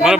মারো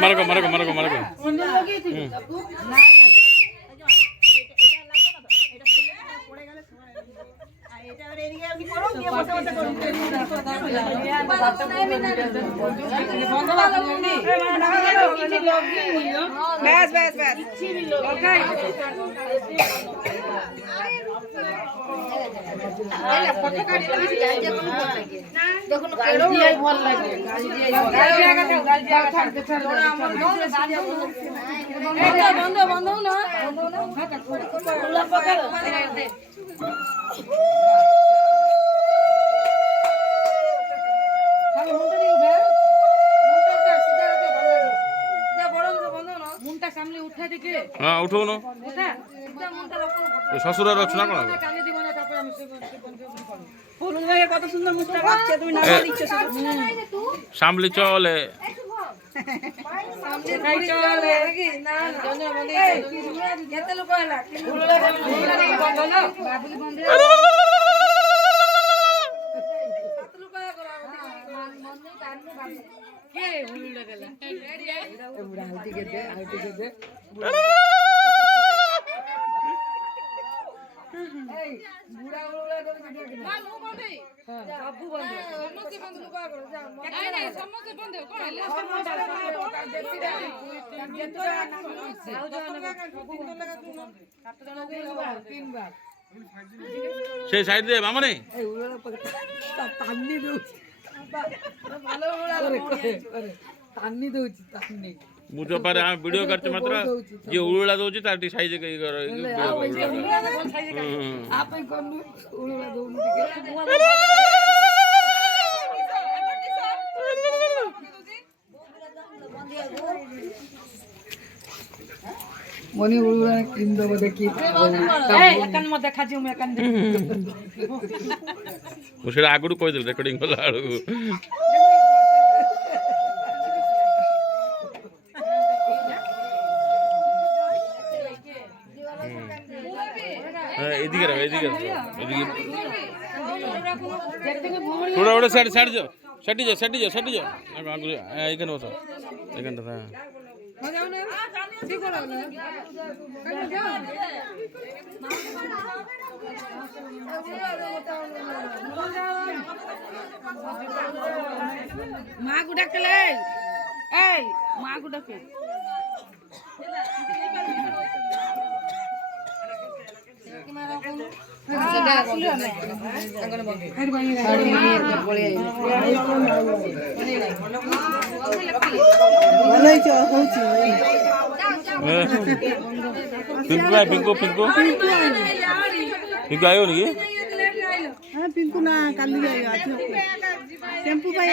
হ্যাঁ উঠো না শ্বশুরের রচনা করা কত সুন্দর মুখটা রাখছে, তুমি নাম দিচ্ছ সামলি চলে সেই সাইড দিয়ে মামনি বুঝতে পারে আমি ভিডিও করছি মাত্র যে উড়ুলা দଉଛି তার ଟିକେ ସାଇଜ କରି মনি উড়ুলা কিন দেব দেখি ମୁଁ ସେଇଟା ଆଗରୁ କହିଦେବି ରେକର୍ଡିଂ କଲା ବେଳକୁ ଏଦିকে थोड़ा साइड साइड जाओ सेटी जाओ এইখানে বসো এইখানটা হ্যাঁ মা গুডাকলে এই মা গুডাকে ପିଙ୍କୁ ଆଇବ ନି ପିଙ୍କୁ ନା କାଲି ଆଜି ଟେମ୍ପୁ ପାଇ